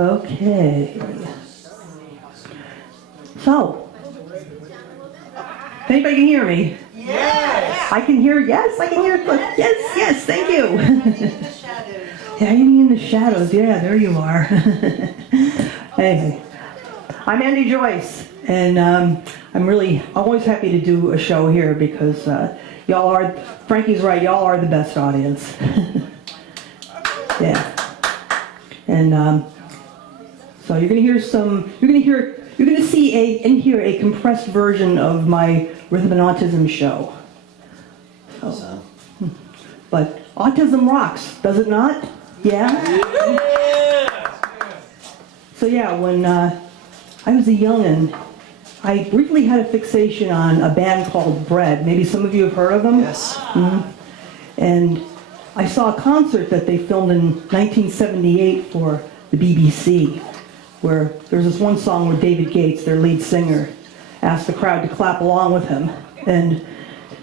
Okay. So, if anybody can hear me? Yes! I can hear, yes, I can hear, yes, thank you. Yeah, you mean in the shadows, yeah, there you are. Anyway, I'm Andee Joyce, and I'm always happy to do a show here because y'all are, Frankie's right, y'all are the best audience. Yeah. And so you're gonna see and hear a compressed version of my Rhythm and Autism show. So, but autism rocks, does it not? Yeah? So yeah, when I was a youngin', I briefly had a fixation on a band called Bread. Maybe some of you have heard of them? Yes. Mm-hmm. And I saw a concert that they filmed in 1978 for the BBC, where there's this one song where David Gates, their lead singer, asked the crowd to clap along with him. And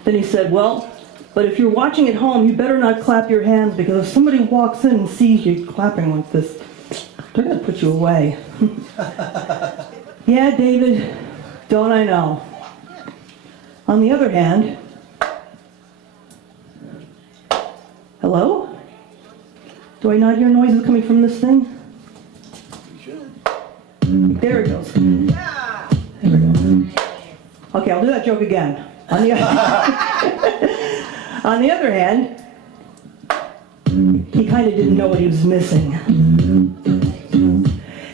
then he said, well, but if you're watching at home, you better not clap your hands, because if somebody walks in and sees you clapping like this, they're going to put you away. Yeah, David, don't I know. On the other hand, hello? Do I not hear noises coming from this thing? You should. There it goes. There we go. Okay, I'll do that joke again. On the other hand, he kind of didn't know what he was missing.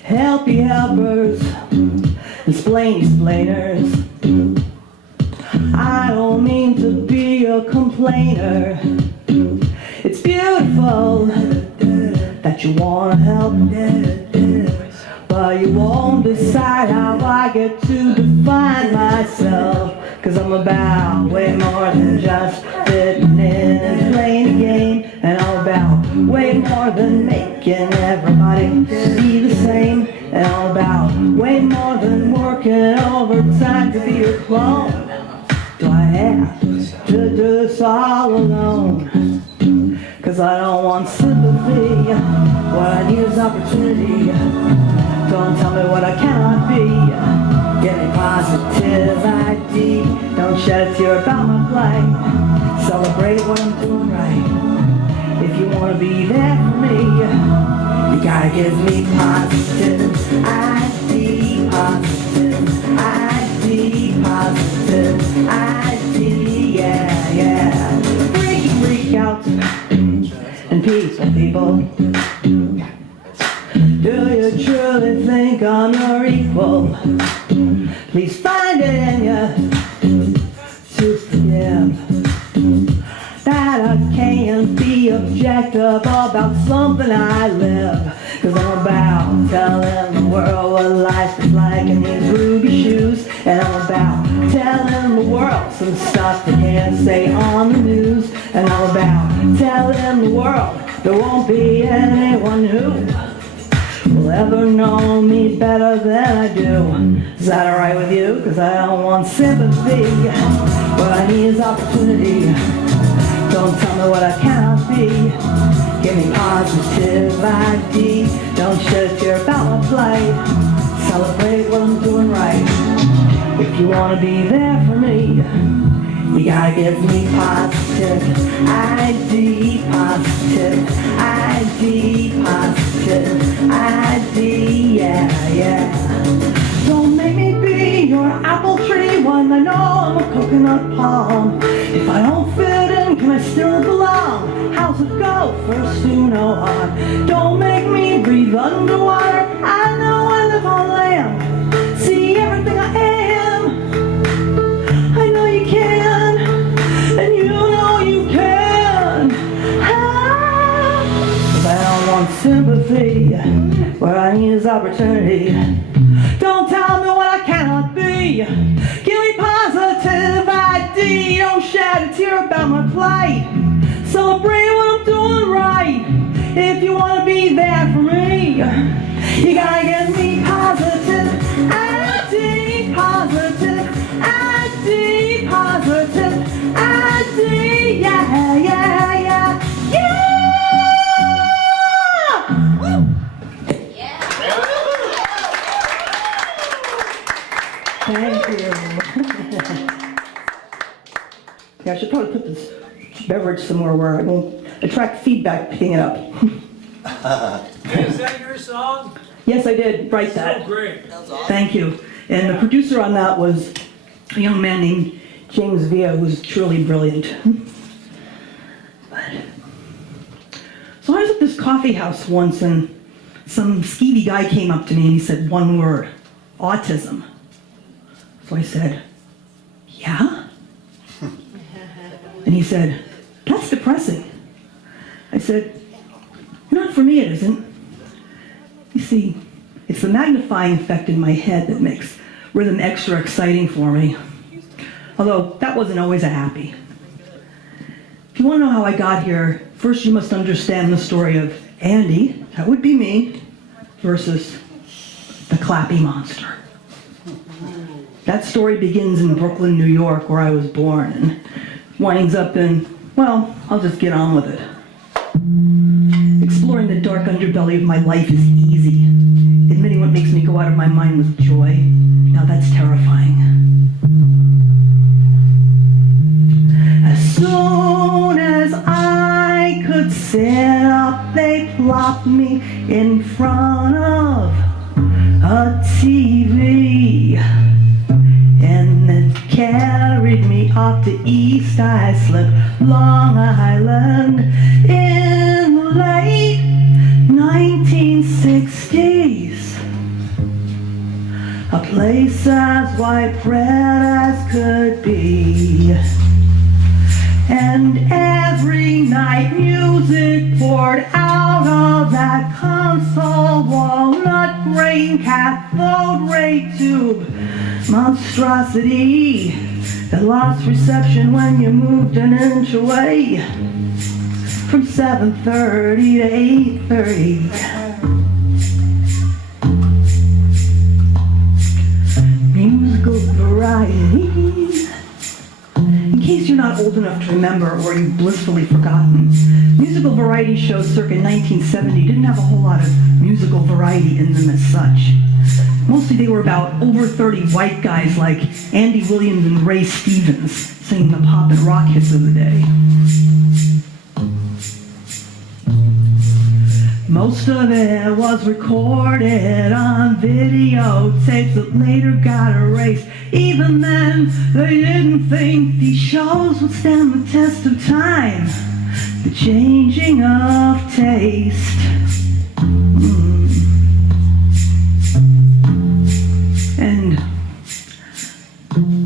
Helpy helpers, explainy explainers. I don't mean to be a complainer. It's beautiful that you want to help, but you won't decide how I get to define myself. 'Cause I'm about way more than just fitting in and playing a game. And I'm about way more than making everybody be the same. And I'm about way more than working overtime to be a clone. Do I have to do this all alone? 'Cause I don't want sympathy. What I need is opportunity. Don't tell me what I cannot be. Give me positive ID. Don't shed a tear about my plight. Celebrate what I'm doing right. If you want to be there for me, you gotta give me positive ID. Positive ID. Positive ID. Yeah. Freak out. And people. Do you truly think I'm your equal? Please find it in you to forgive that I can't be objective about something I live. 'Cause I'm about telling the world what life is like in these ruby shoes. And I'm about telling the world some stuff they can't say on the news. And I'm about telling the world there won't be anyone who will ever know me better than I do. Is that alright with you? 'Cause I don't want sympathy. What I need is opportunity. Don't tell me what I cannot be. Give me positive ID. Don't shed a tear about my plight. Celebrate what I'm doing right. If you want to be there for me, you gotta give me positive ID. Positive ID. Positive ID. Yeah. Don't make me be your apple tree when I know I'm a coconut palm. If I don't fit in, can I still belong? How's it go? First do no harm. Don't make me breathe underwater. I know I live on land. See everything I am. I know you can, and you know you can. But I don't want sympathy. What I need is opportunity. Don't tell me what I cannot be. Give me positive ID. Don't shed a tear about my plight. Celebrate what I'm doing right. If you want to be there for me, you gotta give me positive ID. Positive ID. Positive ID. Yeah. Yeah, I should probably put this beverage somewhere where I won't attract feedback picking it up. Hey, is that your song? Yes, I did write that. Oh, great. Thank you. And the producer on that was a young man named James Villa, who's truly brilliant. So I was at this coffee house once, and some skeevy guy came up to me and he said one word, autism. So I said, yeah? And he said, that's depressing. I said, not for me it isn't. You see, it's the magnifying effect in my head that makes rhythm extra exciting for me. Although, that wasn't always a happy. If you want to know how I got here, first you must understand the story of Andee, that would be me, versus the Clappy Monster. That story begins in Brooklyn, New York, where I was born, and winds up in, well, I'll just get on with it. Exploring the dark underbelly of my life is easy. Admitting what makes me go out of my mind with joy, now that's terrifying. As soon as I could sit up, they plopped me in front of a TV and then carried me off to East Islip, Long Island in the late 1960s. A place as white bread as could be. And every night music poured out of that console, walnut grain, cathode ray tube monstrosity that lost reception when you moved an inch away from 7:30 to 8:30. Musical variety. In case you're not old enough to remember or you've blissfully forgotten, musical variety shows circa 1970 didn't have a whole lot of musical variety in them as such. Mostly they were about over 30 white guys like Andy Williams and Ray Stevens singing the pop and rock hits of the day. Most of it was recorded on videotapes that later got erased. Even then, they didn't think these shows would stand the test of time. The changing of taste. And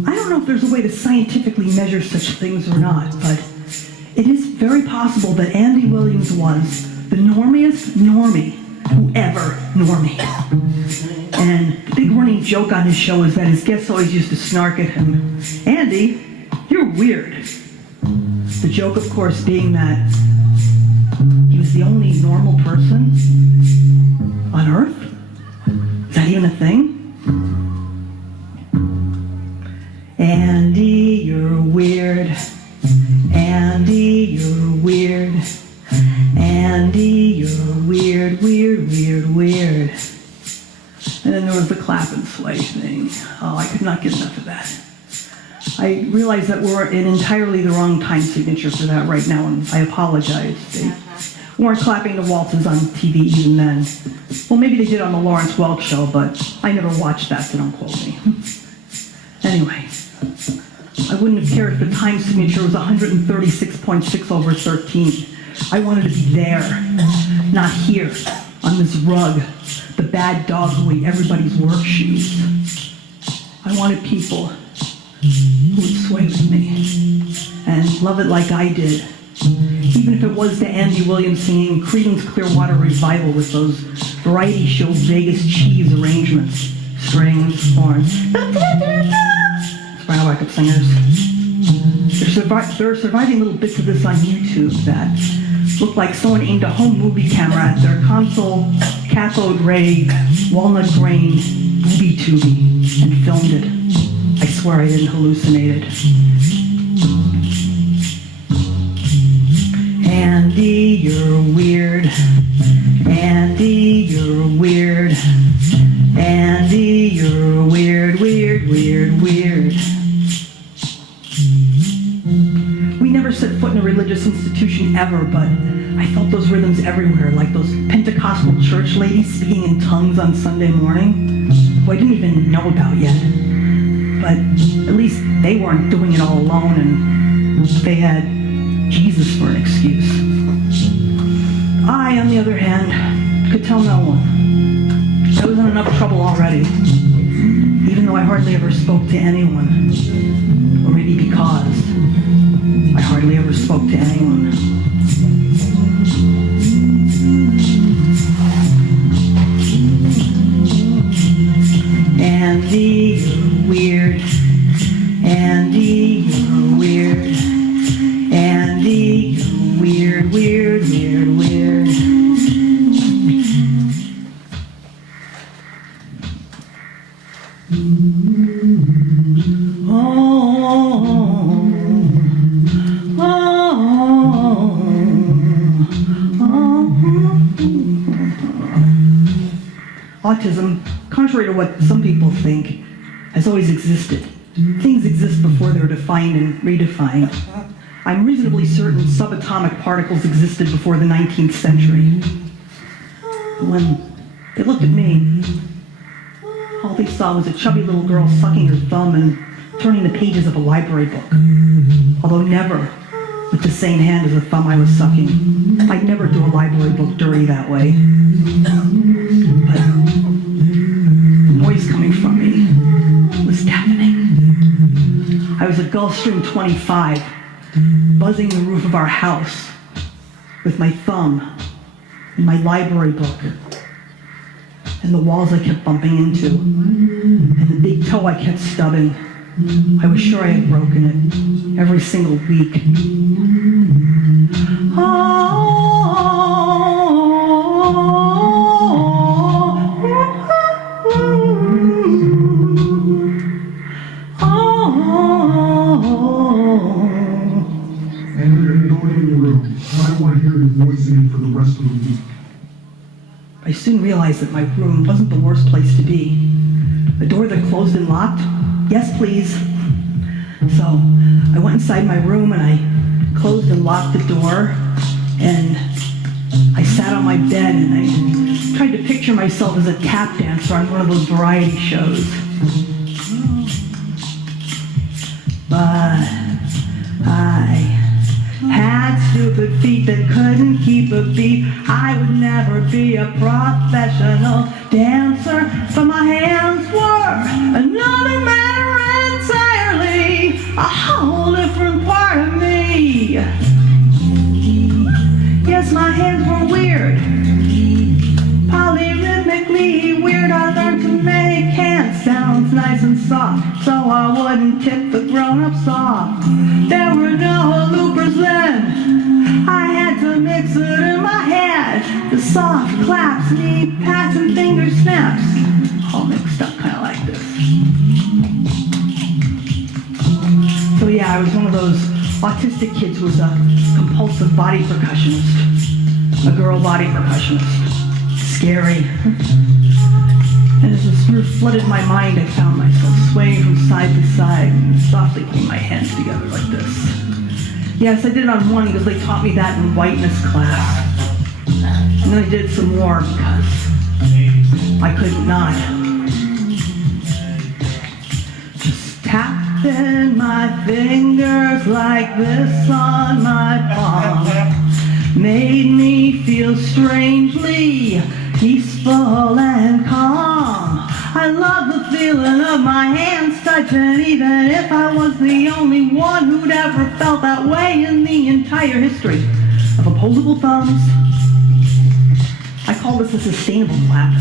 I don't know if there's a way to scientifically measure such things or not, but it is very possible that Andy Williams was the normiest normie who ever normied. And the big running joke on his show is that his guests always used to snark at him, Andy, you're weird. The joke, of course, being that he was the only normal person on Earth. Is that even a thing? Andy, you're weird. Andy, you're weird. Andy, you're weird, weird, weird, weird. And then there was the clap and slay thing. Oh, I could not get enough of that. I realize that we're in entirely the wrong time signature for that right now, and I apologize. They weren't clapping the waltzes on TV even then. Well, maybe they did on the Lawrence Welk show, but I never watched that, so don't quote me. Anyway, I wouldn't have cared if the time signature was 136.6/13. I wanted to be there, not here, on this rug, the bad dog who ate everybody's work shoes. I wanted people who would sway with me and love it like I did, even if it was to Andy Williams singing Creedence Clearwater Revival with those variety show Vegas cheese arrangements, strings, horns. Final backup singers. There are surviving little bits of this on YouTube that look like someone aimed a home movie camera at their console, cathode ray, walnut grain, booby tubey, and filmed it. I swear I didn't hallucinate it. Andy, you're weird. Andy, you're weird. Andy, you're weird, weird, weird, weird. religious institution ever, but I felt those rhythms everywhere, like those Pentecostal church ladies speaking in tongues on Sunday morning, who I didn't even know about yet. But at least they weren't doing it all alone, and they had Jesus for an excuse. I, on the other hand, could tell no one. I was in enough trouble already, even though I hardly ever spoke to anyone. Or maybe because I hardly ever spoke to anyone. Andee, you're weird. Andee, you're weird. Andee, you're weird, weird, weird, weird. Autism, contrary to what some people think, has always existed. Things exist before they're defined and redefined. I'm reasonably certain subatomic particles existed before the 19th century. When they looked at me, all they saw was a chubby little girl sucking her thumb and turning the pages of a library book. Although never with the same hand as the thumb I was sucking. I'd never do a library book dirty that way. But the noise coming from me was deafening. I was at Gulfstream 25, buzzing the roof of our house with my thumb and my library book and the walls I kept bumping into and the big toe I kept stubbing. I was sure I had broken it every single week. I soon realized that my room wasn't the worst place to be. A door that closed and locked? Yes, please. So I went inside my room and I closed and locked the door, and I sat on my bed and I tried to picture myself as a tap dancer on one of those variety shows. But I had stupid feet that couldn't keep a beat. I would never be a professional dancer, but my hands were another matter entirely, a whole different part of me. Yes, my hands were weird, polyrhythmically weird. I learned to make hand sounds nice and soft, so I wouldn't tip the grown-ups off. There were no loopers then, I had to mix it in my head. The soft claps, knee pats, and finger snaps, all mixed up kind of like this. So yeah, I was one of those autistic kids who was a compulsive body percussionist, a girl body percussionist. Scary. And as the spirit flooded my mind, I found myself swaying from side to side and softly putting my hands together like this. Yes, I did it on one because they taught me that in whiteness class. And then I did some more because I couldn't not. Just tapping my fingers like this on my palm made me feel strangely peaceful and calm. I love the feeling of my hands touching, even if I was the only one who'd ever felt that way in the entire history of opposable thumbs. I call this a sustainable clap,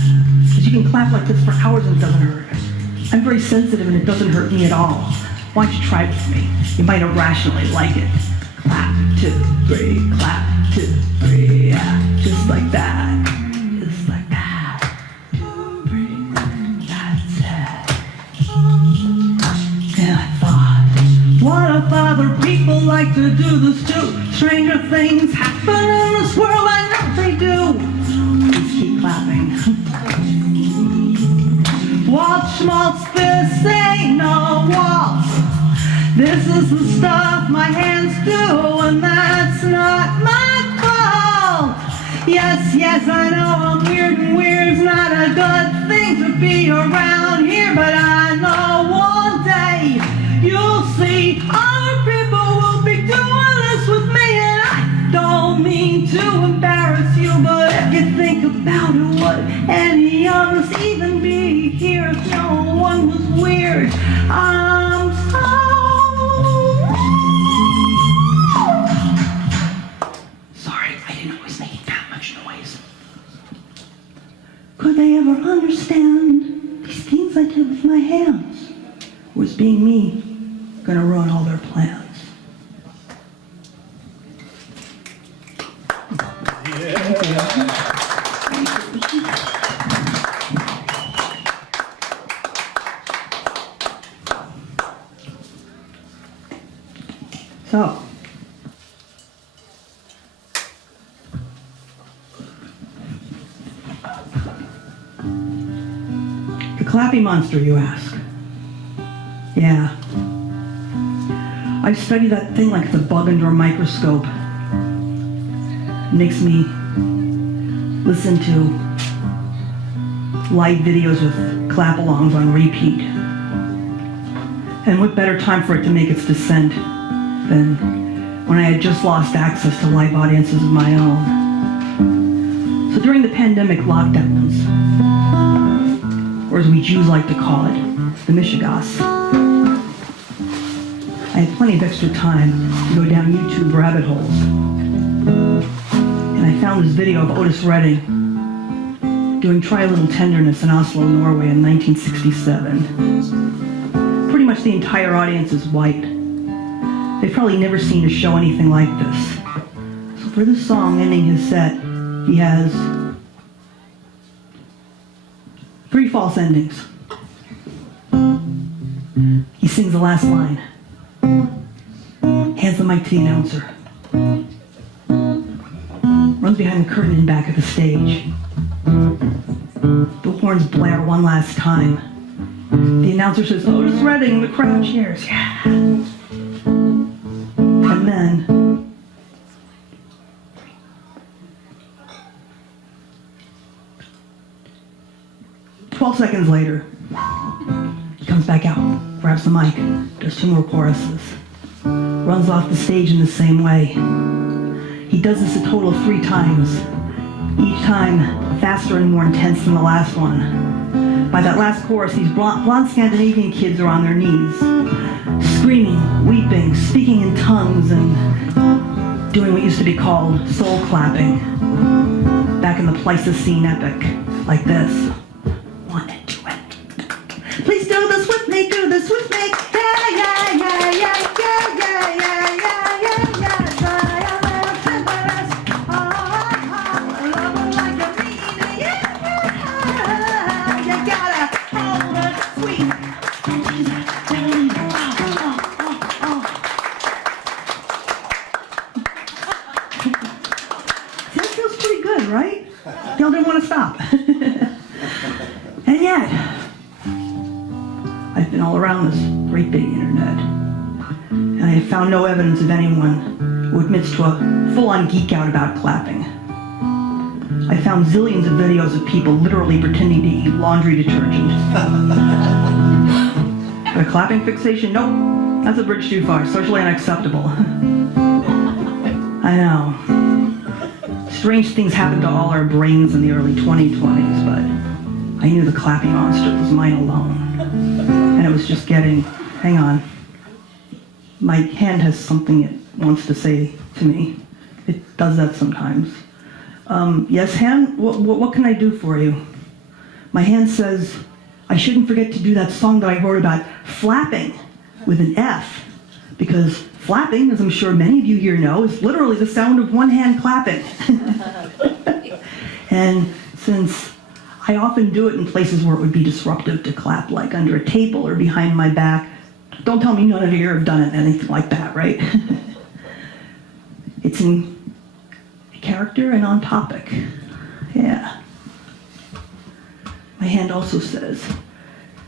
because you can clap like this for hours and it doesn't hurt. I'm very sensitive and it doesn't hurt me at all. Why don't you try it with me? You might irrationally like it. Clap, 2, 3, clap, 2, 3, yeah, just like that. Just like that. 2, 3, that's it. And I thought, what if other people like to do this too? Stranger things happen in this world, I know they do. Please keep clapping. Waltz, schmaltz, this ain't no waltz. This is the stuff my hands do, and that's not my fault. Yes, yes, I know I'm weird, and weird's not a good thing to be around here, but I know one day you'll see other people will be doing this with me, and I don't mean to embarrass you, but if you think about it, would any of us even be here if no one was weird? I'm sorry, I didn't know I was making that much noise. Could they ever understand these things I did with my hands? Was being me gonna ruin all their plans? So, the clapping monster, you ask? Yeah. I study that thing like it's a bug under a microscope. It makes me listen to live videos with clap-alongs on repeat. And what better time for it to make its descent than when I had just lost access to live audiences of my own. So during the pandemic lockdowns, or as we Jews like to call it, the Mishigas, I had plenty of extra time to go down YouTube rabbit holes. And I found this video of Otis Redding doing Try a Little Tenderness in Oslo, Norway in 1967. Pretty much the entire audience is white. They've probably never seen a show anything like this. So for this song ending his set, he has 3 false endings. He sings the last line, hands the mic to the announcer, runs behind the curtain and back of the stage. The horns blare one last time. The announcer says, Otis Redding, the crowd cheers. Yeah. And then, "12 seconds later, he comes back out, grabs the mic, does 2 more choruses, runs off the stage in the same way. He does this a total of 3 times, each time faster and more intense than the last one. By that last chorus, these blonde Scandinavian kids are on their knees, screaming, weeping, speaking in tongues, and doing what used to be called soul clapping. Back in the Pleistocene epic, like this. 1 and 2 and... Please do this with me, do this with me. Yeah, yeah, yeah, yeah, yeah, yeah, yeah, yeah, yeah, yeah. Try a little tenderness. Oh, love her like you mean it. Yeah, you gotta hold her sweet. That feels pretty good, right? Y'all didn't want to stop. And yet, I've been all around this great big internet, and I have found no evidence of anyone who admits to a full-on geek out about clapping. I found zillions of videos of people literally pretending to eat laundry detergent. But a clapping fixation? Nope. That's a bridge too far. Socially unacceptable. I know. Strange things happened to all our brains in the early 2020s, but I knew the clapping monster was mine alone. And it was just getting, hang on. My hand has something it wants to say to me. It does that sometimes. Yes, hand, what can I do for you? My hand says, I shouldn't forget to do that song that I wrote about flapping with an F. Because flapping, as I'm sure many of you here know, is literally the sound of one hand clapping. And since I often do it in places where it would be disruptive to clap, like under a table or behind my back, don't tell me none of you here have done it, anything like that, right? It's in character and on topic. Yeah. My hand also says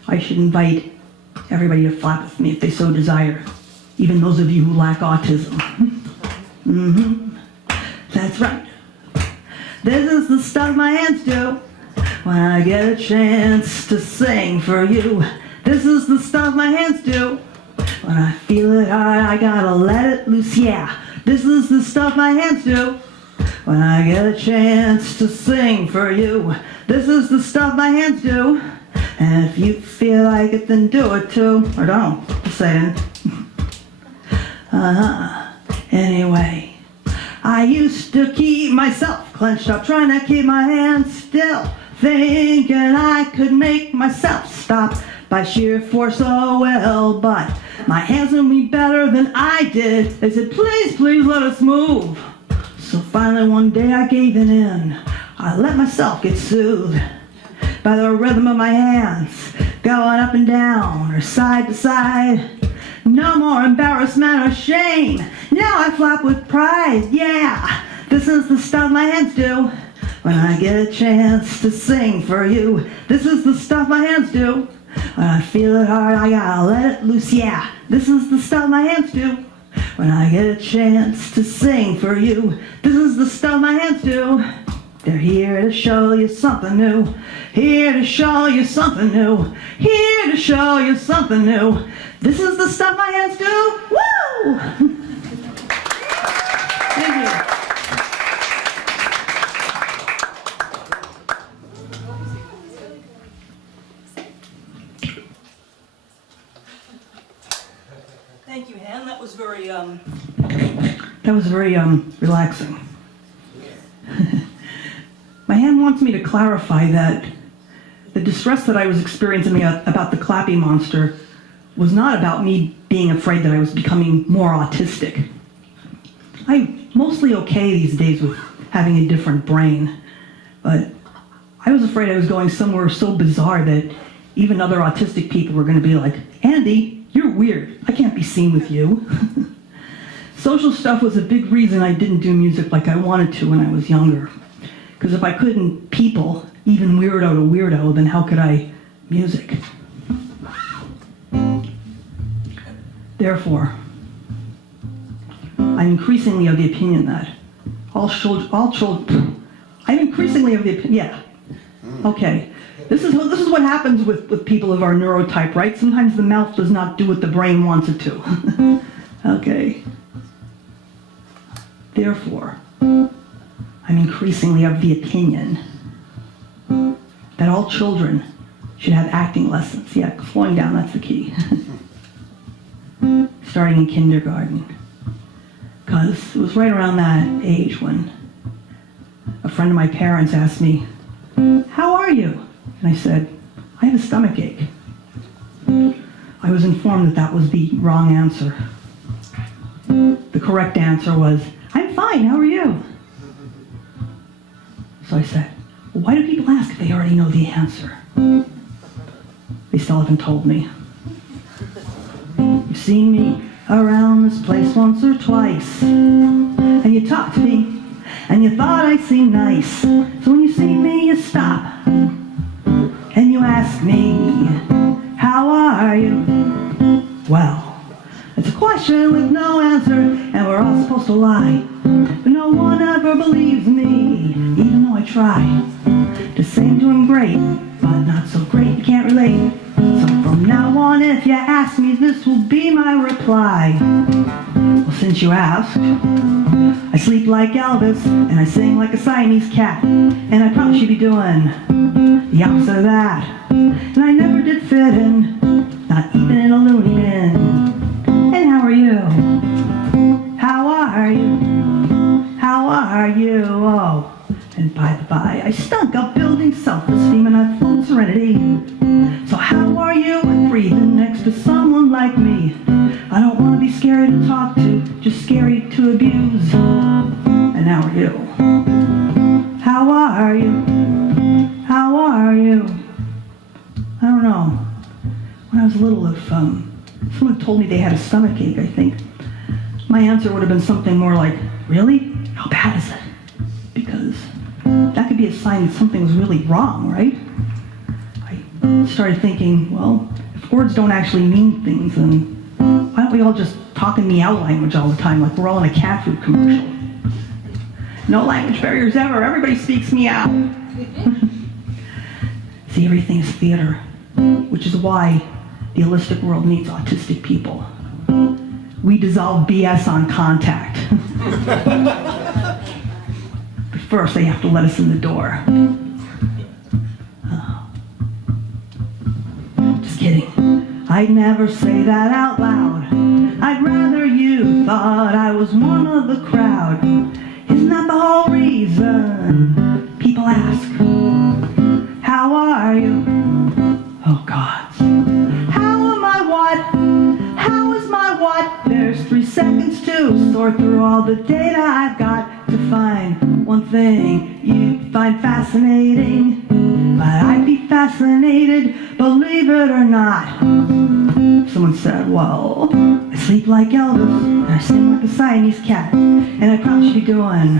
I should invite everybody to flap with me if they so desire. even those of you who lack autism. That's right. This is the stuff my hands do when I get a chance to sing for you. This is the stuff my hands do when I feel it hard, I gotta let it loose, yeah. This is the stuff my hands do when I get a chance to sing for you. This is the stuff my hands do, and if you feel like it, then do it too. Or don't, just saying. Anyway, I used to keep myself clenched up, trying to keep my hands still, thinking I could make myself stop by sheer force of will, but my hands knew me better than I did. They said, please, please let us move. So finally one day I gave it in. I let myself get soothed by the rhythm of my hands, going up and down or side to side. No more embarrassment or shame. Now I flap with pride, yeah. This is the stuff my hands do when I get a chance to sing for you. This is the stuff my hands do when I feel it hard, I gotta let it loose, yeah. This is the stuff my hands do when I get a chance to sing for you. This is the stuff my hands do. They're here to show you something new. Here to show you something new. Here to show you something new. This is the stuff my hands do. Woo! Thank you. Thank you, Han. That was very relaxing. My hand wants me to clarify that the distress that I was experiencing about the clappy monster was not about me being afraid that I was becoming more autistic. I'm mostly okay these days with having a different brain, but I was afraid I was going somewhere so bizarre that even other autistic people were going to be like, Andee, you're weird. I can't be seen with you. Social stuff was a big reason I didn't do music like I wanted to when I was younger. Because if I couldn't people, even weirdo to weirdo, then how could I music? Therefore, I'm increasingly of the opinion that I'm increasingly of the opinion, yeah. Okay, this is what happens with people of our neurotype, right? Sometimes the mouth does not do what the brain wants it to. Okay. Therefore, I'm increasingly of the opinion that all children should have acting lessons. Yeah, slowing down, that's the key. Starting in kindergarten. Because it was right around that age when a friend of my parents asked me, how are you? And I said, I have a stomach ache. I was informed that that was the wrong answer. The correct answer was, I'm fine, how are you? So I said, well, why do people ask if they already know the answer? They still haven't told me. You've seen me around this place once or twice, and you talked to me, and you thought I seemed nice. So when you see me, you stop, and you ask me, how are you? Well, it's a question with no answer, and we're all supposed to lie. But no one ever believes me, even though I try to say I'm doing great, but not so great, you can't relate. So from now on, if you ask me, this will be my reply. Well, since you asked, I sleep like Elvis, and I sing like a Siamese cat, and I probably should be doing the opposite of that. And I never did fit in, not even in a loony bin. And how are you? How are you? How are you? Oh, and by the by, I stunk up building self-esteem and I've flown serenity. So how are you with breathing next to someone like me? I don't want to be scary to talk to, just scary to abuse. And how are you? How are you? How are you? I don't know. When I was little, if someone told me they had a stomach ache, I think my answer would have been something more like, really? How bad is it? Because that could be a sign that something's really wrong, right? I started thinking, well, if words don't actually mean things, then why don't we all just talking meow language all the time, like we're all in a cat food commercial. No language barriers ever. Everybody speaks meow. See, everything's theater, which is why the holistic world needs autistic people. We dissolve BS on contact. But first, they have to let us in the door. Just kidding. I'd never say that out loud. I'd rather you thought I was one of the crowd. Isn't that the whole reason people ask, how are you? Oh God. How am I what? How is my what? There's 3 seconds to sort through all the data I've got to find one thing you find fascinating. But I'd be fascinated, believe it or not. Someone said, well, I sleep like Elvis, and I sing like a Siamese cat, and I probably should be doing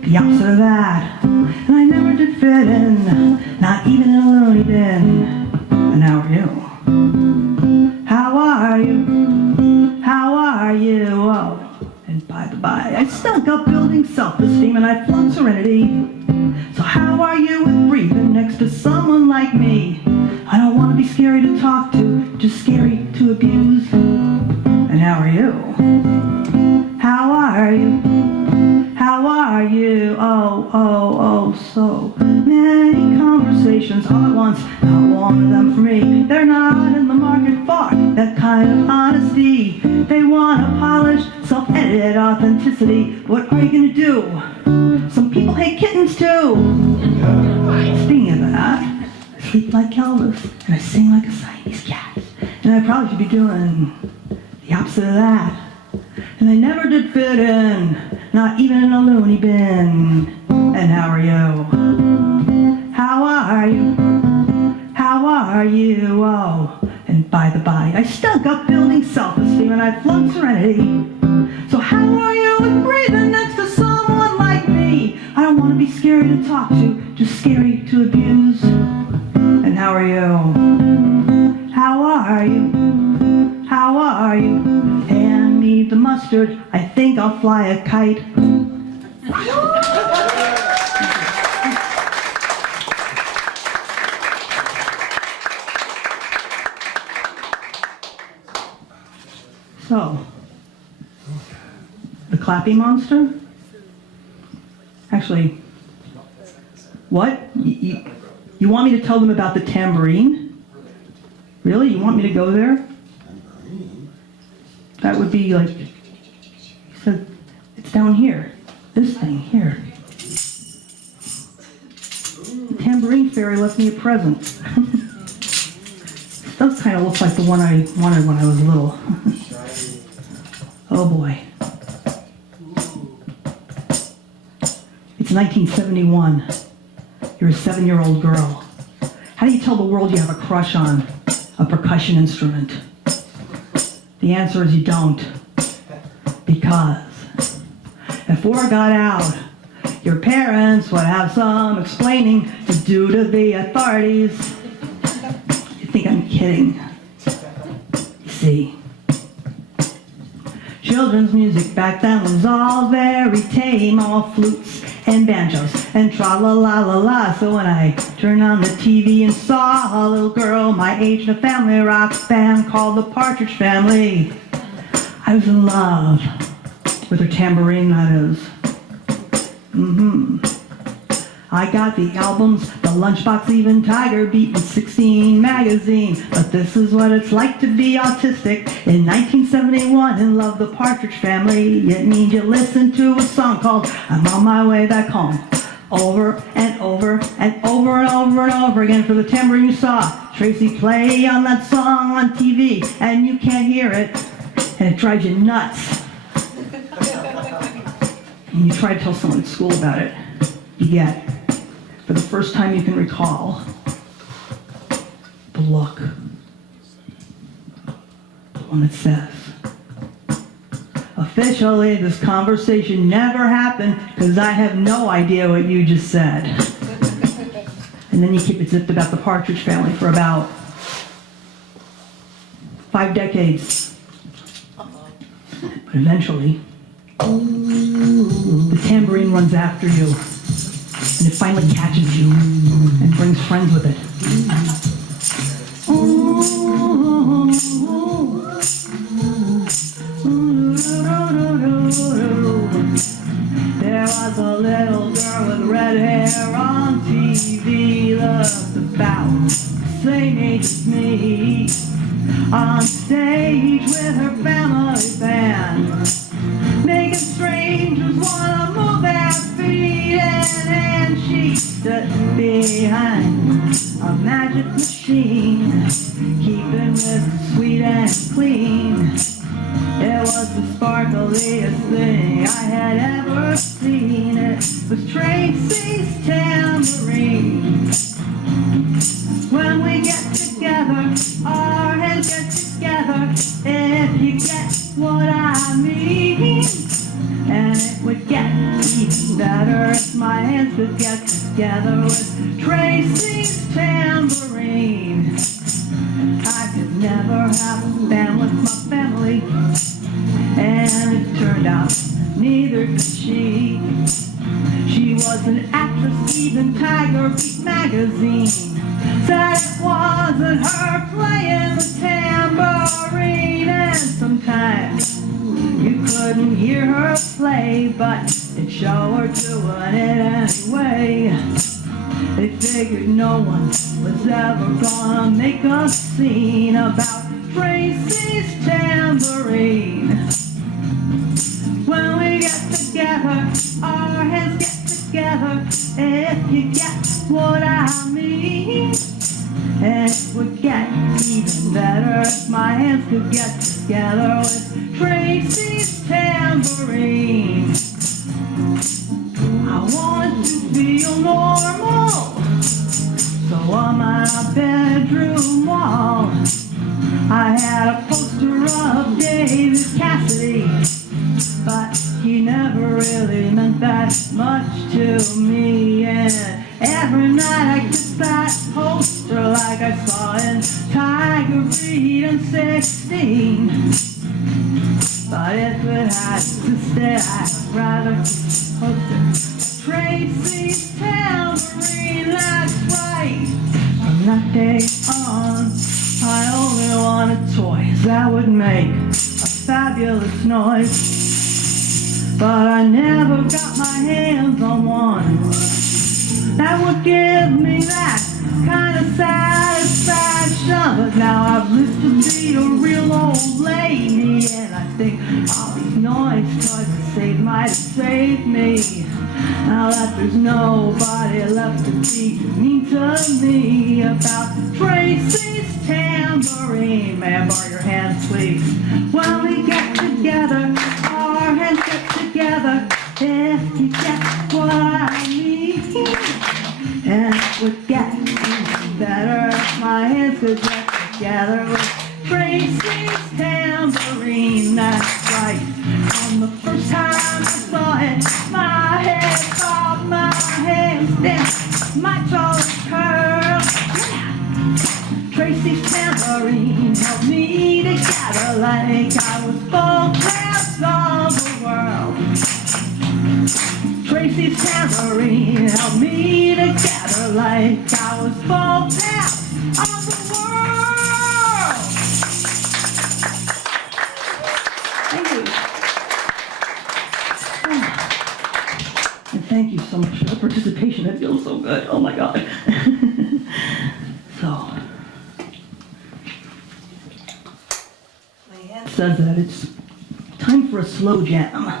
the opposite of that. And I never did fit in, not even in a loony bin. And how are you? How are you? How are you? Oh, and by the by, I stunk up building self-esteem and I flunked serenity. So how are you with breathing next to someone like me? I don't want to be scary to talk to, just scary to abuse. And how are you? How are you? How are you? Oh, so many conversations all at once. Not one of them for me. They're not in the market for that kind of honesty. They want a polished, self-edited authenticity. What are you gonna do? Some people hate kittens too. Speaking of that, I sleep like Elvis and I sing like a Siamese cat. And I probably should be doing the opposite of that. And I never did fit in, not even in a loony bin. And how are you? How are you? How are you? Oh, and by the by, I stunk up building self-esteem and I flunked serenity. So how are you with breathing next to someone like me? I don't want to be scary to talk to, just scary to abuse. And how are you? How are you? How are you? Hand me the mustard, I think I'll fly a kite. So, the clappy monster? Actually, what? You want me to tell them about the tambourine? Really? You want me to go there? That would be like, he said, it's down here. This thing here. The tambourine fairy left me a present. This does kind of look like the one I wanted when I was little. Oh boy. It's 1971. You're a 7-year-old girl. How do you tell the world you have a crush on a percussion instrument? The answer is you don't. Because if word got out, your parents would have some explaining to do to the authorities. You think I'm kidding? You see, children's music back then was all very tame, all flutes and banjos and tra-la-la-la-la. So when I turned on the TV and saw a little girl my age in a family rock band called the Partridge Family, I was in love with her tambourine, that is. I got the albums, the Lunchbox, even Tiger Beat, and 16 magazine. But this is what it's like to be autistic in 1971 and love the Partridge Family. It means you listen to a song called I'm on my way back home. Over and over and over and over and over again for the tambourine. You saw Tracy play on that song on TV and you can't hear it and it drives you nuts. And you try to tell someone at school about it. You get, for the first time you can recall, the look. The one that says, officially this conversation never happened because I have no idea what you just said. And then you keep it zipped about the Partridge Family for about 5 decades. But eventually, the tambourine runs after you, and it finally catches you and brings friends with it. There was a little girl with red hair on TV, looked about the same age as me, on stage with her family band, making strangers wanna move their feet, and she stood behind a magic machine, keeping whiskey sweet and clean. It was the sparkliest thing I had ever seen. It was Tracy's tambourine. When we get together, our heads get together, if you get what I mean. And it would get even better if my hands could get together with Tracy's tambourine. I could never have a band with my family, and it turned out neither could she. She was an actress, even Tiger Beat magazine said it wasn't her playing the tambourine. And sometimes you couldn't hear her play, but it showed her doing it anyway. They figured no one was ever gonna make a scene about Tracy's tambourine. When we get together, our heads get together, if you get what I mean. And it would get even better if my hands could get together with Tracy's tambourine. I wanted to feel normal, so on my bedroom wall I had a poster of David Cassidy, but he never really meant that much to me. And every night I kissed that poster like I saw in Tiger Beat and 16. But if it had to stay, I'd rather keep the poster. Tracy's tambourine, that's right. From that day on, I only wanted toys that would make a fabulous noise. But I never got my hands on one that would give me that kind of satisfaction. But now I've lived to be a real old lady, and I think all these noise toys might have saved me. Now that there's nobody left to be mean to me about Tracy's tambourine. May I borrow your hands, please? When we get together, our hands get together, if you get what I mean. And it would get even better if my hands could get together with Tracy's tambourine. That's right. And the first time I saw it, my head caught my hands down, my toes curled. Yeah. Tracy's tambourine held me together like I was both halves of the world. Tracy's tambourine held me together like I was both halves of the world. Thank you. And thank you so much for the participation. It feels so good. Oh my God. So, my aunt says that it's time for a slow jam.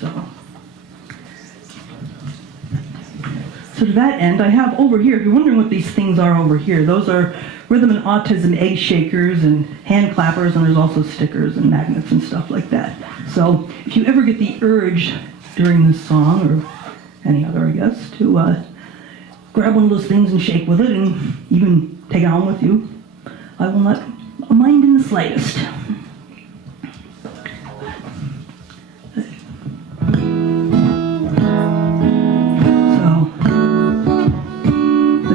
So to that end, I have over here, if you're wondering what these things are over here, those are rhythm and autism egg shakers and hand clappers, and there's also stickers and magnets and stuff like that. So if you ever get the urge during this song, or any other, I guess, to grab one of those things and shake with it and even take it home with you, I will not mind in the slightest.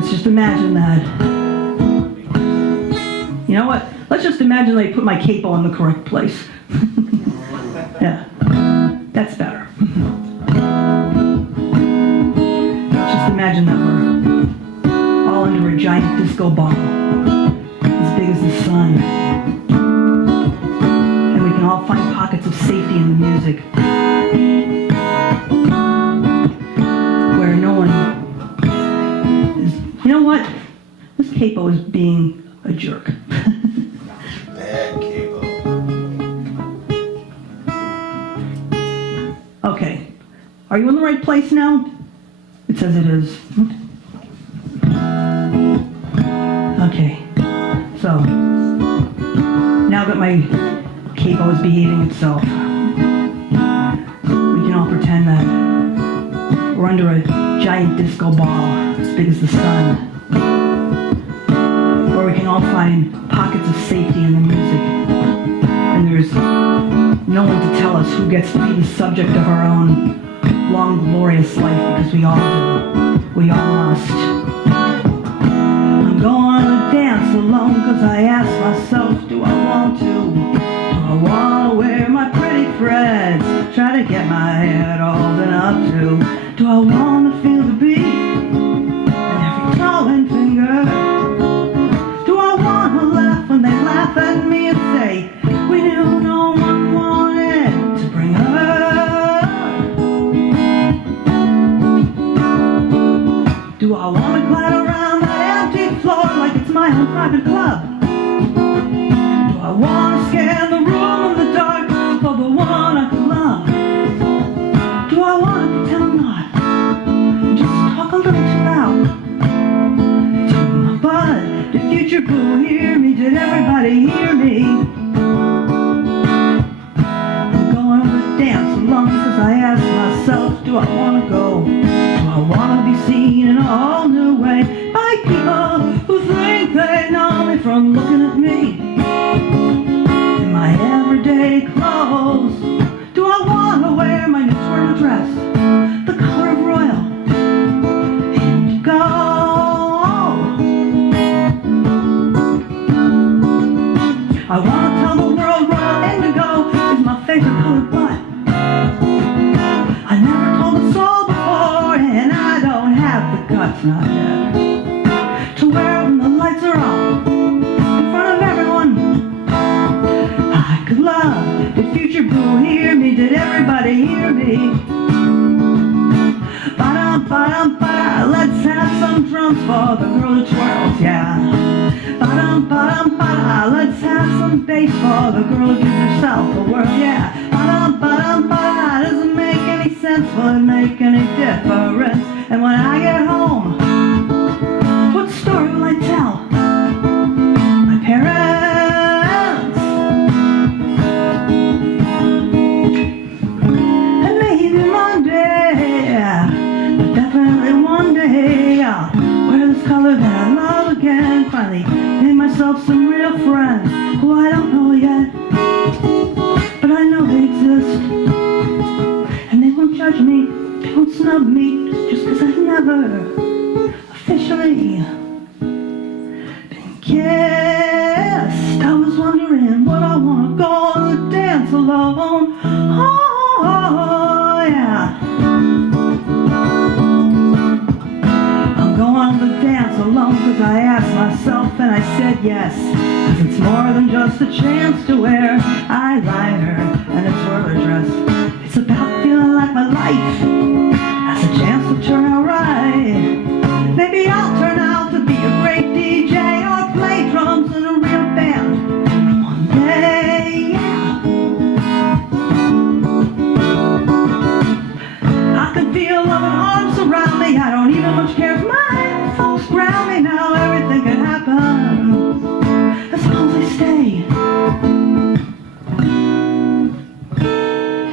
Just imagine that. You know what? Let's just imagine they put my capo in the correct place. Yeah, that's better. Just imagine that we're all under a giant disco ball, as big as the sun. And we can all find pockets of safety in the music, where no one is, you know what? This capo is being a jerk. Bad cable. Okay, are you in the right place now? It says it is. Okay, so now that my capo is behaving itself, we can all pretend that we're under a giant disco ball as big as the sun, where we can all find pockets of safety in the music, and there's no one to tell us who gets to be the subject of our own long, glorious life, because we all do. We all must. I'm going to dance alone because I ask myself, do I want to? Do I want to wear my pretty threads? Try to get my head all done up to? Do I want to feel the beat in every toe and finger? Do I want to laugh when they laugh at me and say, we knew no one wanted to bring her? Do I want to glide around that empty floor like it's my own private club? Do I want to scan the room in the dark for the one I could love? Do I want to pretend I'm not and just talk a little too loud? To my bud, did future boo hear me? Did everybody hear me? I'm going to dance alone because I ask myself, do I want to go? I want to be seen in a whole new way by people who think they know me from looking at me in my everyday clothes. Do I want to wear my new twirl dress, the color of royal indigo? I want to tell the world royal indigo is my favorite color, but I never told a soul before, and I don't have the guts, not yet, to wear it when the lights are off in front of everyone I could love. Did future boo hear me? Did everybody hear me? Ba-dum, ba-dum, ba-da. Let's have some drums for the girl who twirls, yeah. Ba-dum, ba-dum, ba-da. Let's have some bass for the girl who gives herself a whirl, yeah. Ba-dum, ba-dum, ba-da. Doesn't make any sense, will it make any difference? And when I get home, what story will I tell my parents? And maybe Monday, but definitely one day, I'll wear this color that I love again. Finally make myself some real friends who I don't know yet, but I know they exist, and they won't judge me, they won't snub me, just because I've never officially been kissed. I was wondering, would I want to go to dance alone? Oh, yeah. I'm going to dance alone because I asked myself and I said yes, because it's more than just a chance to wear eyeliner and a twirler dress. It's about feeling like my life has a chance to turn out right. Maybe I'll turn out to be a great DJ or play drums in a real band one day, yeah. I can feel loving arms around me. I don't even much care if my folks ground me now. Everything can happen as long as I stay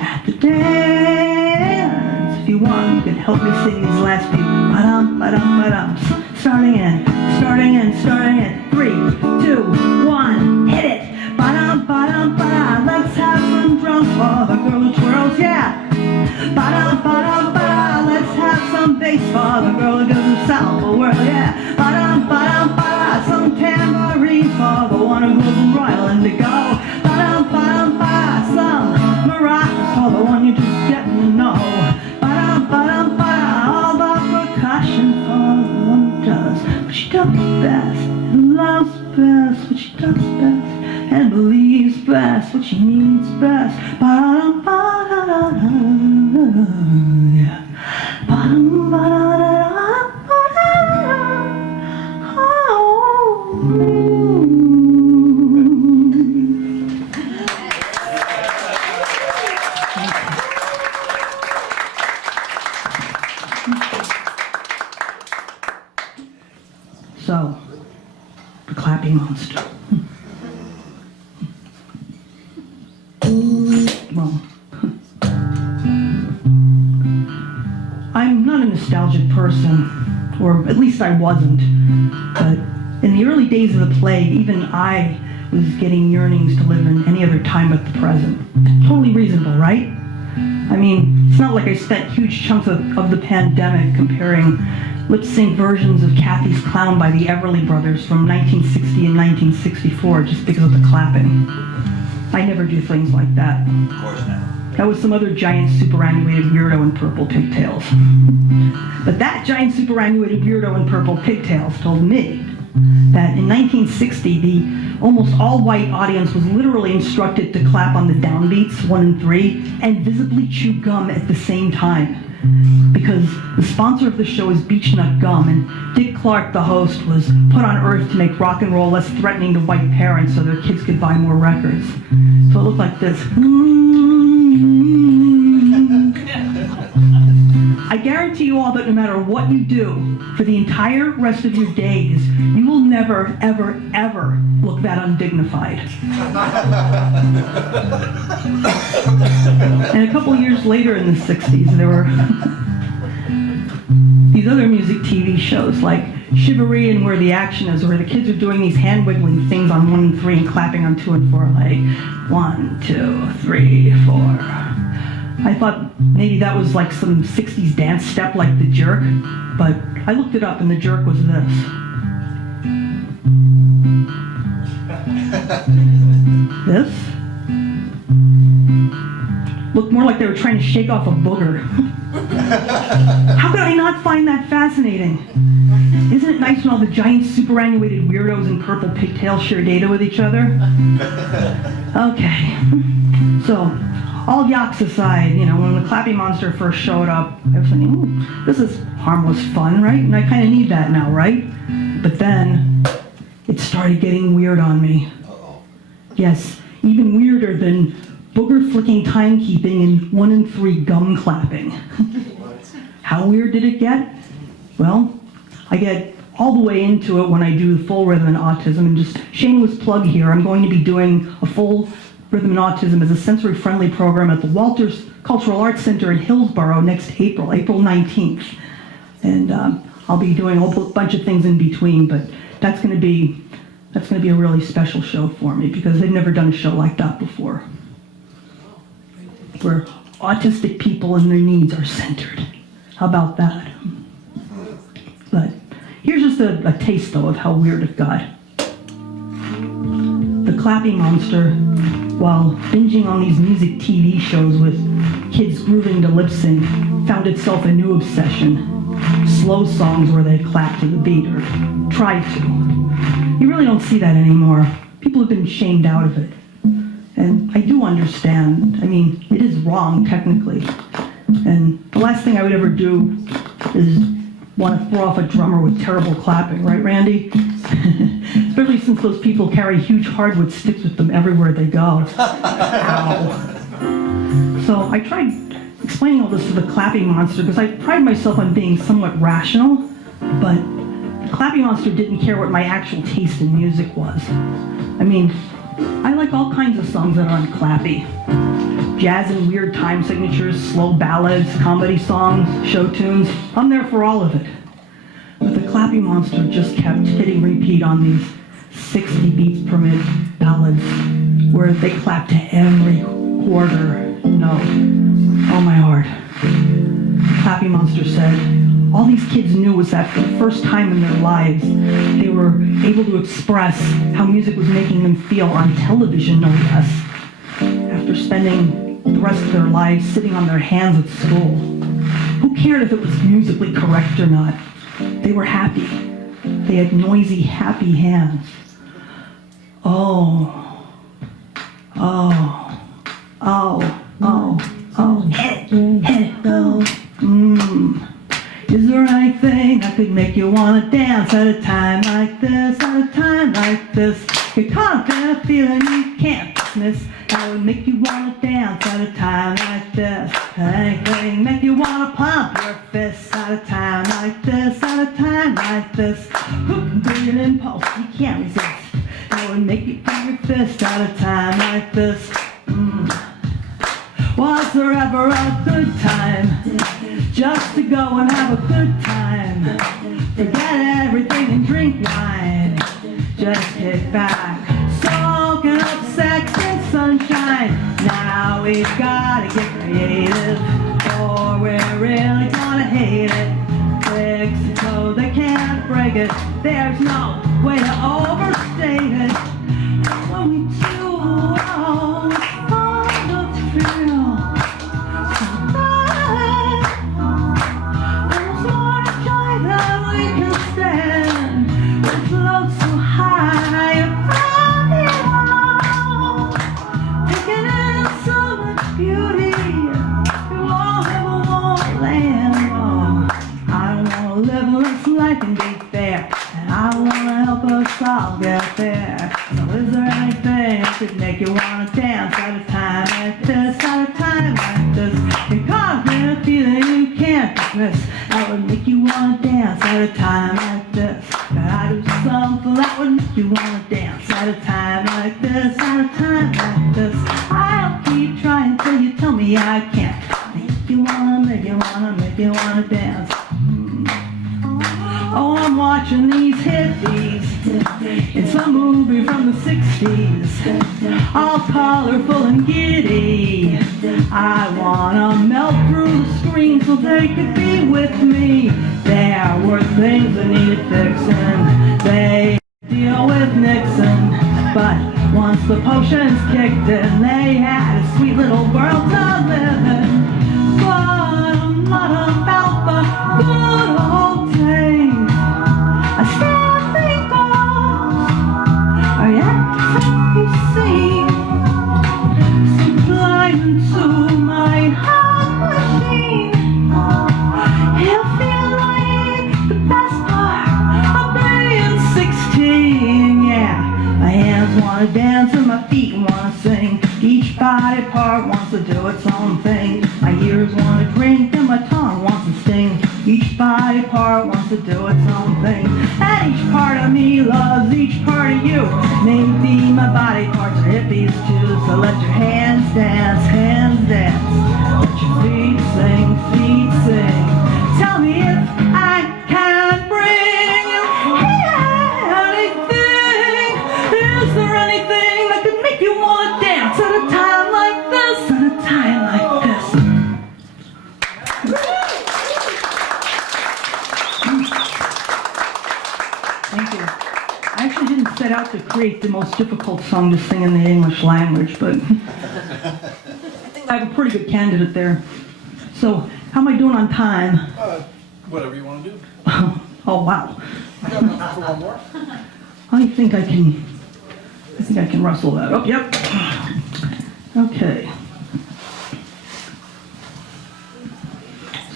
at the dance. If you want, you can help me sing these last few ba-dum, ba-dum, ba-dums. Starting in. 3, 2, 1, hit it. Ba-dum, ba-dum, ba-da. Let's have some drums for the girl who twirls, yeah. Ba-dum, ba-dum, ba-da. Let's have some bass for the girl who gives herself a whirl, yeah. Ba-dum, ba-dum, ba-da. Some tambourine for the one who goes royal indigo. Ba-dum, ba-dum, ba-da. does best, and loves best what she does best, and believes best what she needs best. Ba-dum-ba-da-da-da, yeah. Ba-dum-ba-da-da-da-da-da, oh. So, the clapping monster. Well, I'm not a nostalgic person, or at least I wasn't, but in the early days of the plague, even I was getting yearnings to live in any other time but the present. Totally reasonable, right? I mean, it's not like I spent huge chunks of the pandemic comparing lip-sync versions of Kathy's Clown by the Everly Brothers from 1960 and 1964 just because of the clapping. I never do things like that. Of course not. That was some other giant superannuated weirdo in purple pigtails. But that giant superannuated weirdo in purple pigtails told me that in 1960, the almost all-white audience was literally instructed to clap on the downbeats, 1 and 3, and visibly chew gum at the same time. Because the sponsor of the show is Beechnut Gum, and Dick Clark, the host, was put on Earth to make rock and roll less threatening to white parents so their kids could buy more records. So it looked like this. I guarantee you all that no matter what you do for the entire rest of your days, you will never, ever, ever look that undignified. And a couple years later in the 60s, there were these other music TV shows like Chivalry and Where the Action Is, where the kids are doing these hand-wiggling things on 1 and 3 and clapping on 2 and 4, like 1, 2, 3, 4. I thought maybe that was like some 60s dance step like The Jerk, but I looked it up and The Jerk was this. This looked more like they were trying to shake off a booger. How could I not find that fascinating? Isn't it nice when all the giant superannuated weirdos in purple pigtails share data with each other? Okay, so all yucks aside, you know, when the clapping monster first showed up, I was thinking, ooh, this is harmless fun, right? And I kind of need that now, right? But then it started getting weird on me. Uh-oh. Yes, even weirder than booger-flicking timekeeping and 1 and 3 gum clapping. How weird did it get? Well, I get all the way into it when I do the full Rhythm and Autism, and just shameless plug here, I'm going to be doing a full Rhythm and Autism as a sensory-friendly program at the Walters Cultural Arts Center in Hillsborough next April 19th. And I'll be doing a whole bunch of things in between, but that's going to be a really special show for me because they've never done a show like that before, where autistic people and their needs are centered. How about that? But here's just a taste, though, of how weird it got. The clapping monster, while binging on these music TV shows with kids grooving to lip sync, found itself a new obsession. Slow songs where they clap to the beat, or try to. You really don't see that anymore. People have been shamed out of it. And I do understand. I mean, it is wrong, technically. And the last thing I would ever do is want to throw off a drummer with terrible clapping, right, Randy? Especially since those people carry huge hardwood sticks with them everywhere they go. Ow. So I tried explaining all this to the clapping monster because I pride myself on being somewhat rational, but the clapping monster didn't care what my actual taste in music was. I mean, I like all kinds of songs that aren't clappy. Jazz and weird time signatures, slow ballads, comedy songs, show tunes. I'm there for all of it. But the clapping monster just kept hitting repeat on these 60 beats per minute ballads where they clap to every quarter note. Oh my heart. The clapping monster said, all these kids knew was that for the first time in their lives, they were able to express how music was making them feel on television, no less. After spending the rest of their lives sitting on their hands at school. Who cared if it was musically correct or not? They were happy. They had noisy, happy hands. Oh, oh, oh, oh, oh. Hit it, go. Is there anything that could make you want to dance at a time like this, at a time like this? You're caught in a feeling you can't dismiss. That would make you want to dance at a time like this. Anything make you want to pump your fists at a time like this, at a time like this. Who can bring an impulse you can't resist? That would make you pump your fist at a time like this. Was there ever a good time just to go and have a good time? Forget everything and drink wine. Just kick back, soaking up sex and sunshine. Now we've gotta get creative, or we're really gonna hate it. Fix it so they can't break it. There's no way to overstate it. When we do all fond of feel so bad, there's more joy than we can stand. We float so high above it all, taking in so much beauty. We won't ever want land. Oh, I don't wanna live this life and be fair, and I wanna help us all get there. So is there anything that could make you wanna dance at a time like this, at a time like this? You're caught in a feeling you can't dismiss. That would make you wanna dance at a time like this. Gotta do something that would make you wanna dance at a time like this, at a time like this. I'll keep trying till you tell me I can't. Make you wanna, make you wanna, make you wanna dance. Oh, I'm watching these hippies in some movie from the 60s, all colorful and giddy. I wanna melt through the screen so they could be with me. There were things that needed fixing. They deal with Nixon, but once the potions kicked in, they had a sweet little world to live in. But I'm not about the good old days. I still think those are yet to be seen. Sublime into my heart machine. It'll feel like the best part of being 16. Yeah, my hands wanna dance and my feet wanna sing. Each body part wants to do its own thing. My ears wanna drink and my tongue wants to sting. Each body part wants to do its own thing. And each part of me loves each part of you. Maybe my body parts are hippies too. So let your hands dance, hands dance. Let your feet sing, feet sing. Tell me if I can bring you anything. Is there anything that could make you want to dance at a time like this, at a time like this? Thank you. I actually didn't set out to create the most difficult song to sing in the English language, but I think I have a pretty good candidate there. So, how am I doing on time? Whatever you want to do. Oh, wow. I got enough for one more. I think I can rustle that up. Yep. Okay.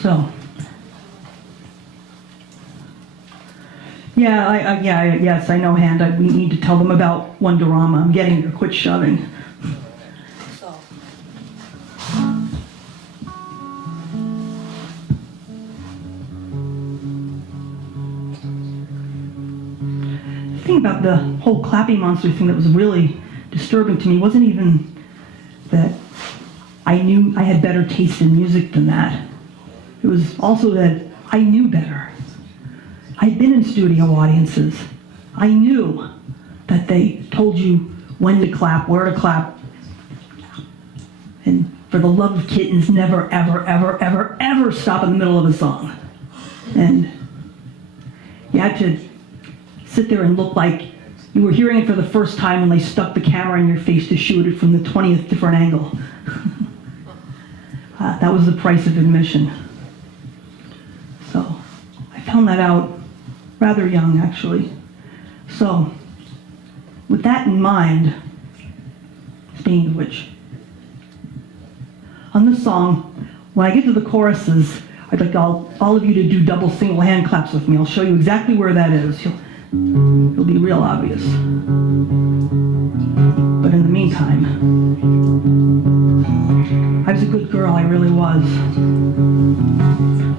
So. Yes, I know, Hand. We need to tell them about Wonderama. I'm getting there. Quit shoving. So. The thing about the whole Clappy Monster thing that was really disturbing to me wasn't even that I knew I had better taste in music than that. It was also that I knew better. I'd been in studio audiences. I knew that they told you when to clap, where to clap. And for the love of kittens, never, ever, ever, ever, ever stop in the middle of a song. And you had to sit there and look like you were hearing it for the first time when they stuck the camera in your face to shoot it from the 20th different angle. That was the price of admission. So I found that out rather young actually. So, with that in mind, speaking of which, on this song, when I get to the choruses, I'd like all of you to do double single hand claps with me. I'll show you exactly where that is. It'll be real obvious. But in the meantime, I was a good girl, I really was.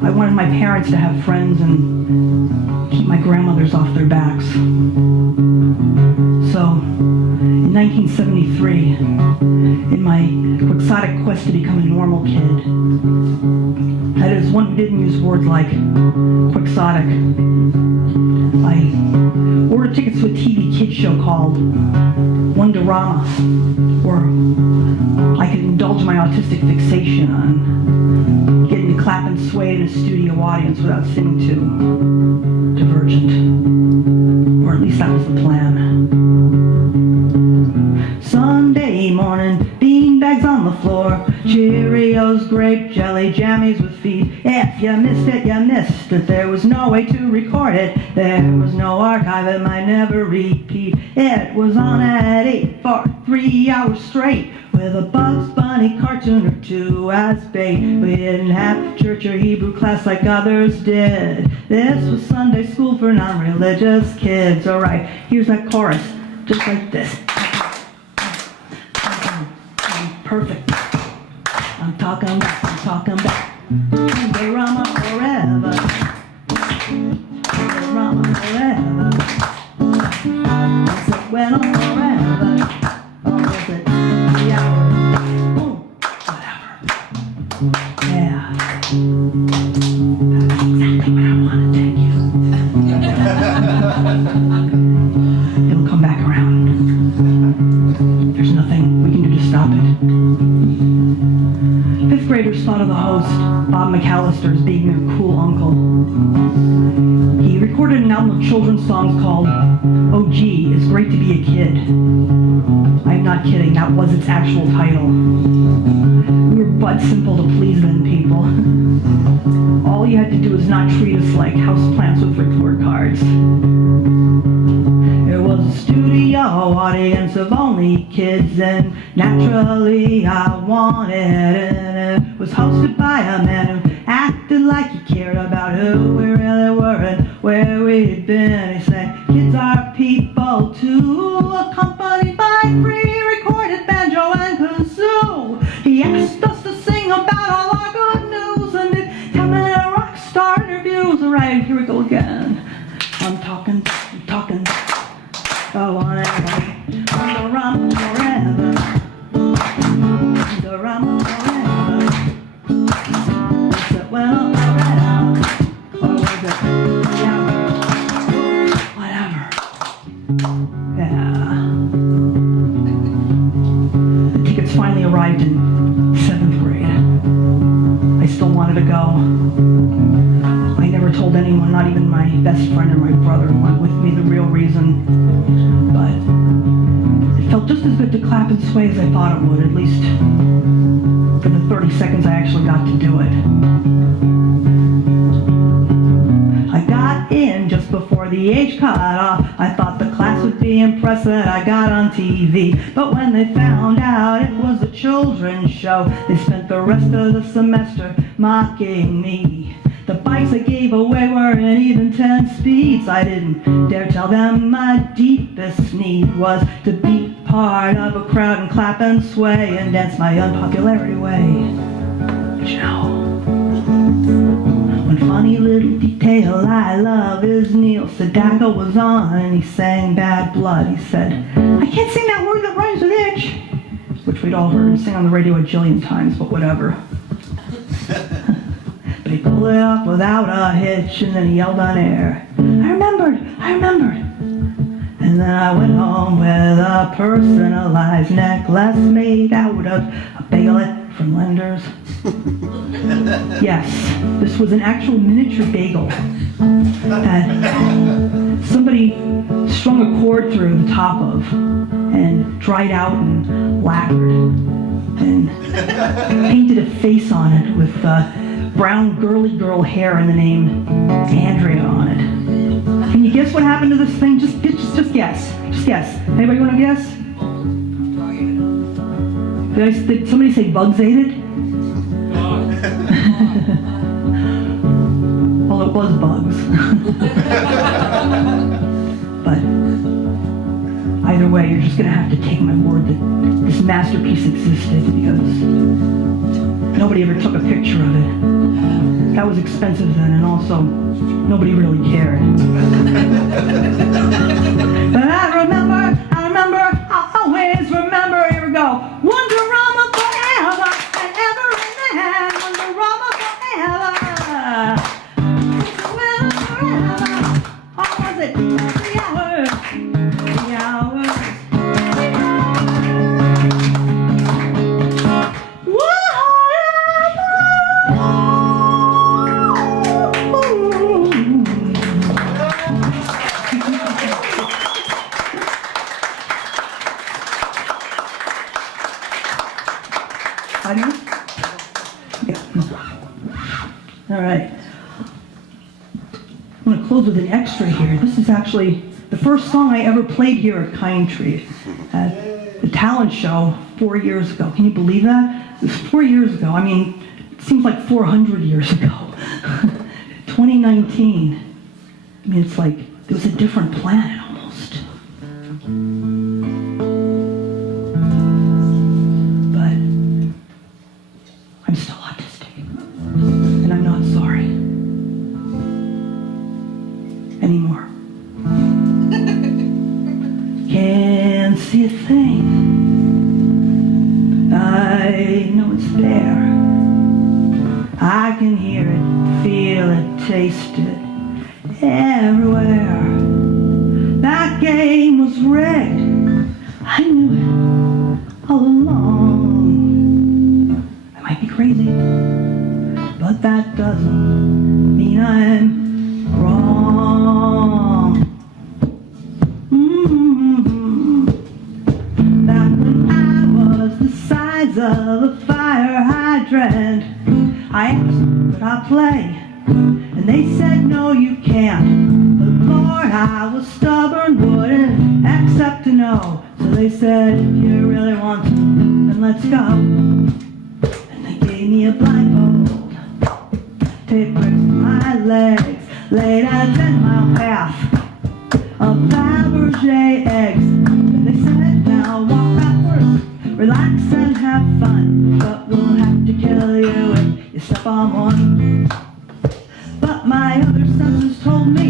I wanted my parents to have friends and keep my grandmothers off their backs. So, in 1973, in my quixotic quest to become a normal kid, that is, one who didn't use words like quixotic, I ordered tickets to a TV kids show called Wonderama, where I could indulge my autistic fixation on getting to clap and sway in a studio audience without seeming too divergent. Or at least that was the plan. Sunday morning, beanbags on the floor, Cheerios, grape jelly, jammies with feet. If you missed it, you missed it. There was no way to record it. There was no archive, it might never repeat. It was on at 8 for 3 hours straight, with a Bugs Bunny cartoon or two as bait. We didn't have church or Hebrew class like others did. This was Sunday school for non-religious kids. Alright, here's that chorus, just like this. Perfect. I'm talking back. Wonderama forever. Wonderama forever. Was it went on forever? Or was it 3 hours? Oh, whatever. Yeah. That's exactly what I want to take you. It'll come back around. There's nothing we can do to stop it. Fifth graders thought of the host, Bob McAllister, as being their cool uncle. He recorded an album of children's songs called Oh Gee, It's Great to Be a Kid. I'm not kidding, that was its actual title. We were but simple to please then, people. All you had to do was not treat us like houseplants with report cards. There was a studio audience of only kids, and naturally I wanted it. And it was hosted by a man who acted like he cared about who we really were and where we'd been. He said, kids are people too, accompanied by pre-recorded banjo and kazoo. He asked us to sing about all our good news and did 10-minute rock star interviews. Alright, here we go again. I'm talking. Go on anyway. Wonderama forever. Wonderama forever. Was it went on forever? Or was it 3 hours? Whatever. Yeah. The tickets finally arrived in 7th grade. I still wanted to go. I never told anyone, not even my best friend or my brother who went with me, the real reason. But it felt just as good to clap and sway as I thought it would, at least for the 30 seconds I actually got to do it. I got in just before the age cut off. I thought the class would be impressed that I got on TV. But when they found out it was a children's show, they spent the rest of the semester mocking me. The bikes I gave away weren't even 10 speeds. I didn't dare tell them my deepest need was to be part of a crowd and clap and sway and dance my unpopularity way. But you know, one funny little detail I love is Neil Sedaka was on and he sang Bad Blood. He said, I can't sing that word that rhymes with itch, which we'd all heard him sing on the radio a jillion times, but whatever. He pulled it off without a hitch, and then he yelled on air, I remembered. And then I went home with a personalized necklace made out of a bagelet from Lender's. Yes, this was an actual miniature bagel that somebody strung a cord through the top of and dried out and lacquered and painted a face on it with brown girly girl hair and the name Andrea on it. you guess what happened to this thing? Just guess. Just guess. Anybody want to guess? Did somebody say bugs ate it? Well, it was bugs. But either way, you're just going to have to take my word that this masterpiece existed, because nobody ever took a picture of it. That was expensive then, and also nobody really cared. But I remember, I'll always remember. Here we go. Wonderama forever and ever and then. Wonderama forever. Forever. Or was it 3 hours? 3 hours. All right. I'm going to close with an extra here. This is actually the first song I ever played here at KindTree at the talent show 4 years ago. Can you believe that? It was 4 years ago. I mean, it seems like 400 years ago. 2019. I mean, it's like it was a different planet almost. But I'm still autistic, and I'm not sorry anymore. Can't see a thing. I know it's there. I can hear it, feel it, taste it everywhere. That game was rigged. I knew it all along. I might be crazy, but that doesn't mean I'm wrong. Back when I was the size of a fire hydrant, I asked, could I play? And they said, no, you can't. But Lord, I was stubborn, wouldn't accept a no. So they said, if you really want to, then let's go. And they gave me a blindfold, taped bricks to my legs, laid out a 10-mile path of Fabergé eggs. And they said, now walk backwards, relax and have fun, but we'll have to kill you if you step on one. But my other senses told me,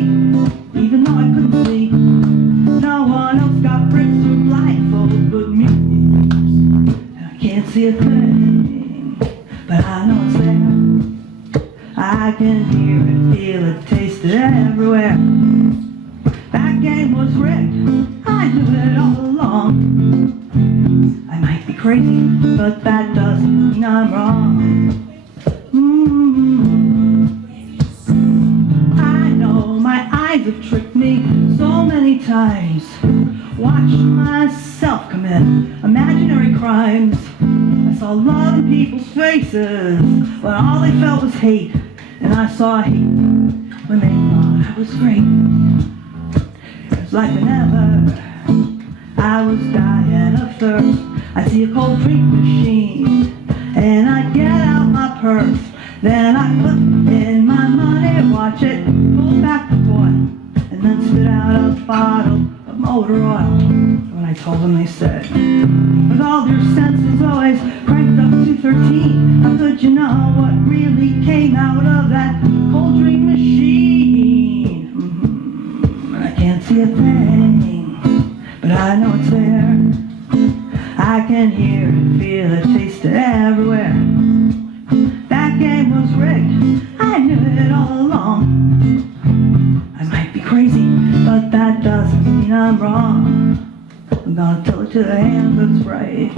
even though I couldn't see, no one else got bricks or blindfolds but me. And I can't see a thing, but I know it's there. I can hear it, feel it, taste it everywhere. That game was rigged, I knew it all along. I might be crazy, but that doesn't mean I'm wrong. I know my eyes have tricked me so many times. Watched myself commit imaginary crimes. I saw love in people's faces when all they felt was hate. And I saw hate when they thought I was great. It was like whenever I was dying of thirst, I see a cold drink machine, and I get out my purse. Then I put in my money, watch it pull back the coin, and then spit out a bottle of motor oil. When I told them, they said, with all your senses always cranked up to 13, how could you know what really came out of that cold drink machine? And I can't see a thing, but I know it's there. I can hear it, feel it, taste it everywhere. That game was rigged, I knew it all along. I might be crazy, but that doesn't mean I'm wrong. I'm gonna tell it to the hands, that's right.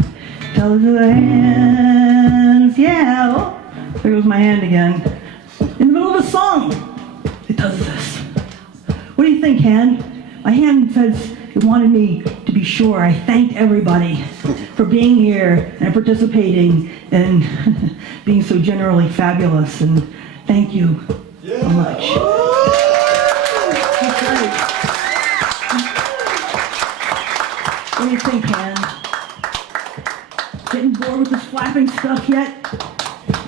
Tell it to the hands, yeah. Oh, there goes my hand again. In the middle of a song, it does this. What do you think, hand? My hand says it wanted me to be sure I thanked everybody for being here and participating and being so generally fabulous. And thank you so much. That's right. What do you think, Han? Getting bored with this flapping stuff yet?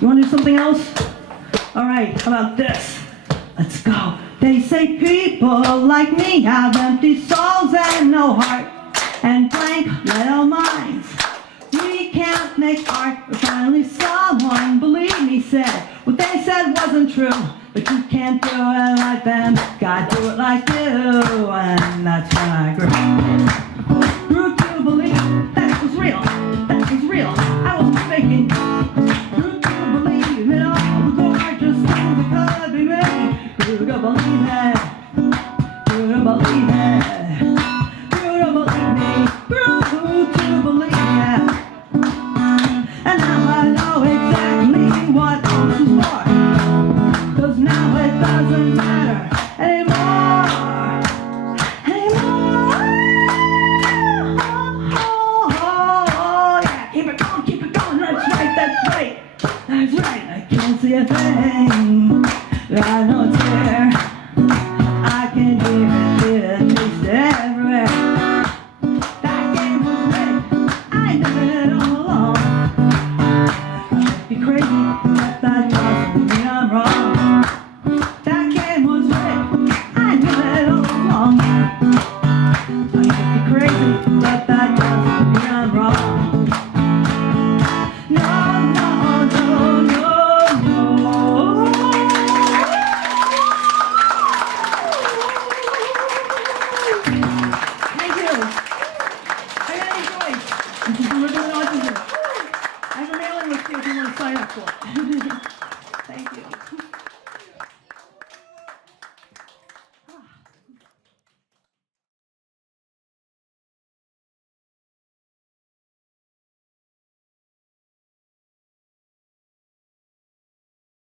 You want to do something else? All right, how about this? Let's go. They say people like me have empty souls and no heart and blank little minds. We can't make art, but finally someone, believe me, said what they said wasn't true. But you can't do it like them, gotta do it like you. And that's when I grew to believe that it was real, that it was real. I wasn't faking. Grew to believe in all the gorgeous things that could be made. Grew to believe it, grew to believe it, grew to believe me, grew to believe it. And now I know exactly what all this is for. 'Cause now it doesn't matter anymore. Yeah, keep it going, that's right. That's right, I can't see a thing. I know it's there. I can hear it, taste it everywhere. That game was rigged, I knew it all along. You're crazy, but that doesn't mean I'm wrong. That game was rigged, I knew it all along. I might be crazy, but that doesn't mean I'm wrong. No, no, no, no, no. Thank you. I'm Andee Joyce. This is Living with Autism. I have a mailing list here if you want to sign up for it. Thank you.